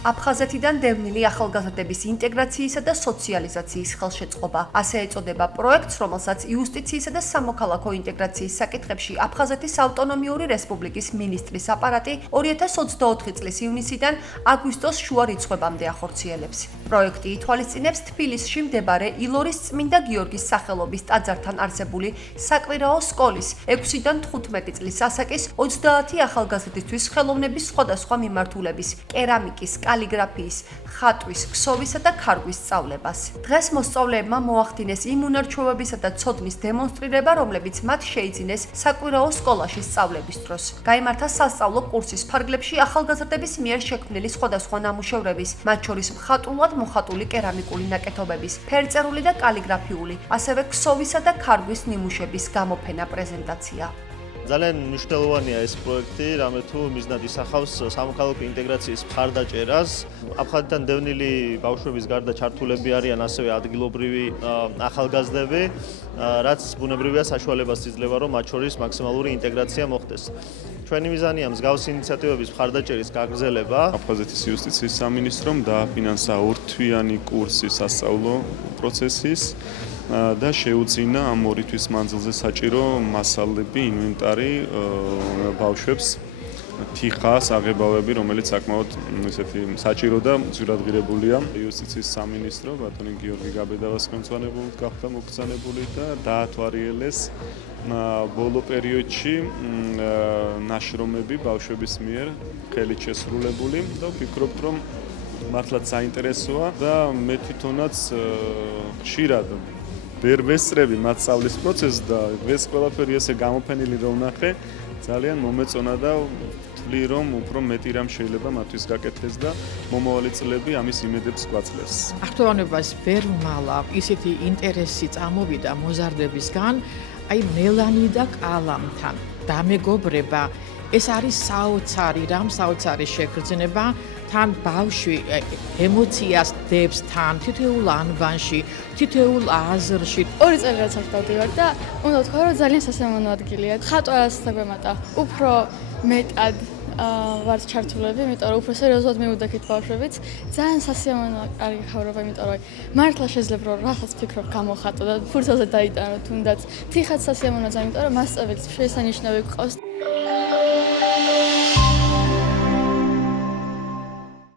აფხაზეთიდან დევნილი ახალგაზრდების ინტეგრაციისა და სოციალიზაციის ხელშეწყობა. ასე ეწოდება პროექტს, რომელსაც იუსტიციისა და სამოქალაქო ინტეგრაციის საკითხებში აფხაზეთის ავტონომიური რესპუბლიკის მინისტრის აპარატი 2024 წლის ივნისიდან აგვისტოს შუა რიცხვებამდე ახორციელებს. პროექტი ითვალისწინებს თბილისში მდებარე ილორის წმინდა გიორგის სახელობის ტაძართან არსებული საკვირაო სკოლის 6-დან 15 წლის ასაკის 30 ახალგაზრდისთვის ხელოვნების სხვადასხვა მიმართულების, კერამიკის, კალიგრაფიის, ხატვის, ქსოვისა და ქარგვის სწავლებას. დღეს მოსწავლეებმა მოახდინეს იმ უნარჩვევებისა და ცოდნის დემონსტრირება, რომლებიც მათ შეიძინეს საკვირაო სკოლაში სწავლების დროს. გაიმართა სასწავლო კურსის ფარგლებში ახალგაზრდების მიერ შექმნილი სხვადასხვა ნამუშევრების, მათ შორის მხატვრულად მოხატული კერამიკული ნაკეთობების, ფერწერული და კალიგრაფიული, ასევე ქსოვისა და ქარგვის ნიმუშების გამოფენა პრეზენტაცია. ძალიან მნიშვნელოვანია ეს პროექტი, რამე თუ მიზნად ისახავს სამოქალაქო ინტეგრაციის მხარდაჭერას. აფხაზეთიდან დევნილი ბავშვების გარდა ჩართულები არიან ასევე ადგილობრივი ახალგაზრდები, რაც ბუნებრივია საშუალებას იძლევა, რომ მათ შორის მაქსიმალური ინტეგრაცია მოხდეს. ჩვენი მიზანია მსგავსი ინიციატივების მხარდაჭერის გაგრძელება. აფხაზეთის იუსტიციის სამინისტრომ დააფინანსა ორთვიანი კურსი სასწავლო პროცესის და შეუძინა ამ 2 თვის მანძილზე საჭირო მასალები, ინვენტარი ბავშვებს, თიხა, საღებავები, რომელიც საკმაოდ ესეთი საჭირო და ძვირადღირებულია. იუსტიციის სამინისტრო ბატონი გიორგი გაბედავას ხელმძღვანელობით გახდა მობრძანებული და დაათვალიერეს ბოლო პერიოდში ნაშრომები ბავშვების მიერ ხელით შესრულებული და ვფიქრობთ, რომ მართლაც საინტერესოა და მე თვითონაც ხშირად ვერ ვესწრები მათ სწავლის პროცესს და ეს ყველაფერი ესე გამოფენილი რომ ნახე, ძალიან მომეწონა და ვთვლი, რომ უფრო მეტი რამ შეიძლება მათთვის გაკეთდეს და მომავალი წლები ამის იმედებს გვაძლევს. აქტუალობას ვერ ვმალავ, ისეთი ინტერესი წამოვიდა მოზარდებისგან, აი მელანი და კალამთან დამეგობრება. ეს არის საოცარი რამ, საოცარი შეგრძნება. თან ბავშვი ემოციას დებს თან თითოეულ ანბანში, თითოეულ აზრში. 2 წელი რაც აქ დავდივარ და უნდა ვთქვა, რომ ძალიან სასიამოვნო ადგილია. ხატვას დაგვემატა. უფრო მეტად ვართ ჩართულები, იმიტომ რომ უფრო სერიოზულად მივუდექით ბავშვებიც. ძალიან სასიამოვნო კარგი ხავრობა, იმიტომ რომ მართლა შეიძლება რომ რაღაც ფიქრობ გამოხატო და ფურცელზე დაიტანო თუნდაც. თიხაც სასიამოვნოა, იმიტომ რომ მასწავლებლს შესანიშნავი გყავს.